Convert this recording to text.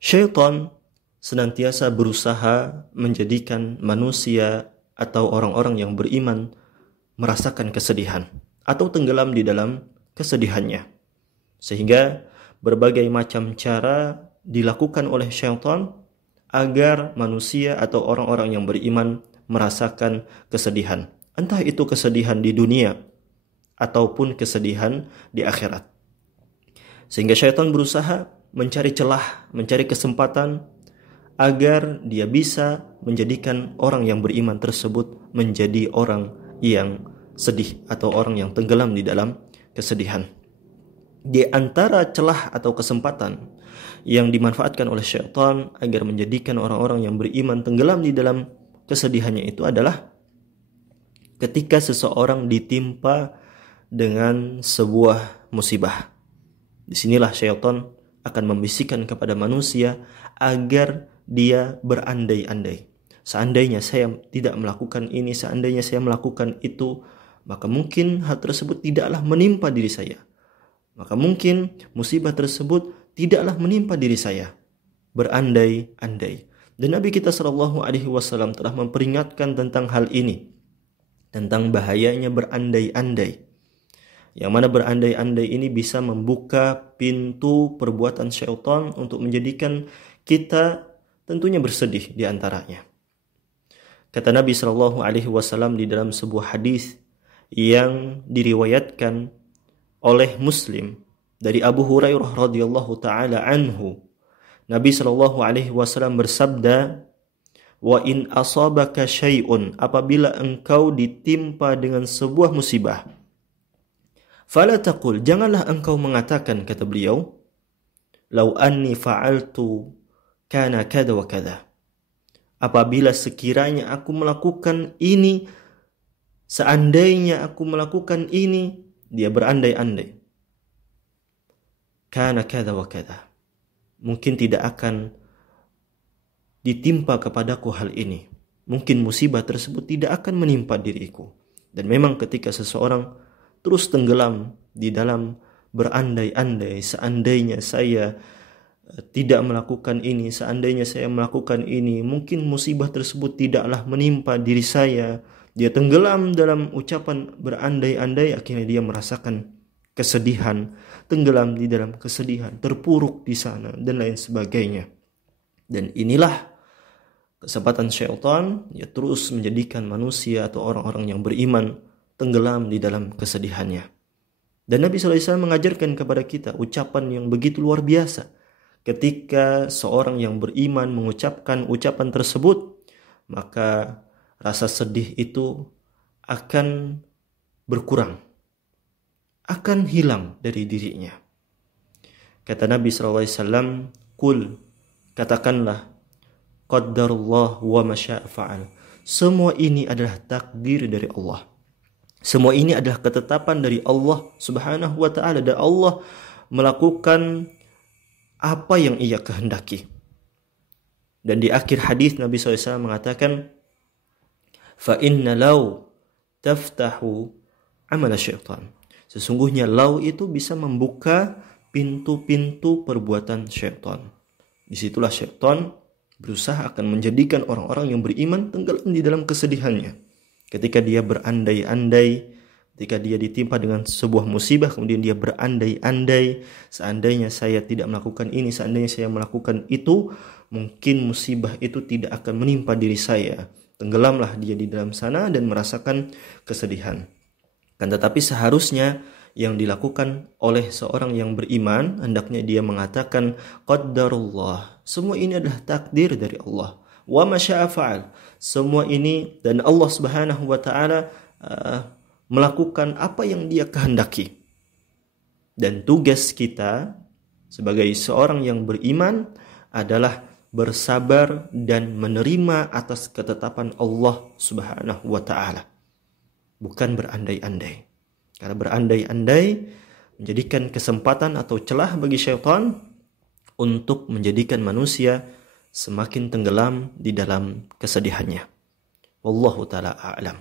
Syaitan senantiasa berusaha menjadikan manusia atau orang-orang yang beriman merasakan kesedihan atau tenggelam di dalam kesedihannya. Sehingga berbagai macam cara dilakukan oleh syaitan agar manusia atau orang-orang yang beriman merasakan kesedihan. Entah itu kesedihan di dunia ataupun kesedihan di akhirat. Sehingga syaitan berusaha mencari celah, mencari kesempatan agar dia bisa menjadikan orang yang beriman tersebut menjadi orang yang sedih atau orang yang tenggelam di dalam kesedihan. Di antara celah atau kesempatan yang dimanfaatkan oleh syaitan agar menjadikan orang-orang yang beriman tenggelam di dalam kesedihannya itu adalah ketika seseorang ditimpa dengan sebuah musibah. Disinilah syaitan akan membisikkan kepada manusia agar dia berandai-andai. Seandainya saya tidak melakukan ini, seandainya saya melakukan itu, maka mungkin hal tersebut tidaklah menimpa diri saya. Maka mungkin musibah tersebut tidaklah menimpa diri saya. Berandai-andai. Dan Nabi kita SAW telah memperingatkan tentang hal ini. Tentang bahayanya berandai-andai. Yang mana berandai-andai ini bisa membuka pintu perbuatan syaitan untuk menjadikan kita tentunya bersedih di antaranya. Kata Nabi SAW di dalam sebuah hadis yang diriwayatkan oleh Muslim dari Abu Hurairah radhiyallahu taala anhu, Nabi SAW bersabda, "Wa in asabaka syai'un," apabila engkau ditimpa dengan sebuah musibah, fala taqul, janganlah engkau mengatakan, kata beliau, "Lau anni fa'altu kana kada wa kada." Apabila sekiranya aku melakukan ini, seandainya aku melakukan ini, dia berandai-andai. Kana kada wa kada. Mungkin tidak akan ditimpa kepadaku hal ini. Mungkin musibah tersebut tidak akan menimpa diriku. Dan memang ketika seseorang terus tenggelam di dalam berandai-andai, seandainya saya tidak melakukan ini, seandainya saya melakukan ini, mungkin musibah tersebut tidaklah menimpa diri saya. Dia tenggelam dalam ucapan berandai-andai, akhirnya dia merasakan kesedihan, tenggelam di dalam kesedihan, terpuruk di sana, dan lain sebagainya. Dan inilah kesempatan syaitan, ya, terus menjadikan manusia atau orang-orang yang beriman tenggelam di dalam kesedihannya. Dan Nabi SAW mengajarkan kepada kita ucapan yang begitu luar biasa. Ketika seorang yang beriman mengucapkan ucapan tersebut, maka rasa sedih itu akan berkurang, akan hilang dari dirinya. Kata Nabi SAW, "Qul," katakanlah, "Qaddarullah wa ma syaa fa'al." Semua ini adalah takdir dari Allah. Semua ini adalah ketetapan dari Allah Subhanahu wa ta'ala, dan Allah melakukan apa yang Ia kehendaki. Dan di akhir hadis Nabi SAW mengatakan, "Fa inna law taftahu amal syaitan." Sesungguhnya law itu bisa membuka pintu-pintu perbuatan syaitan. Disitulah syaitan berusaha akan menjadikan orang-orang yang beriman tenggelam di dalam kesedihannya. Ketika dia berandai-andai, ketika dia ditimpa dengan sebuah musibah, kemudian dia berandai-andai, seandainya saya tidak melakukan ini, seandainya saya melakukan itu, mungkin musibah itu tidak akan menimpa diri saya. Tenggelamlah dia di dalam sana dan merasakan kesedihan. Kan tetapi seharusnya yang dilakukan oleh seorang yang beriman, hendaknya dia mengatakan, "Qaddarullah." Semua ini adalah takdir dari Allah. "Wa ma syaa fa'al." Semua ini dan Allah Subhanahu wa ta'ala melakukan apa yang Dia kehendaki. Dan tugas kita sebagai seorang yang beriman adalah bersabar dan menerima atas ketetapan Allah Subhanahu wa ta'ala. Bukan berandai-andai. Karena berandai-andai menjadikan kesempatan atau celah bagi syaitan untuk menjadikan manusia semakin tenggelam di dalam kesedihannya. Wallahu ta'ala a'lam.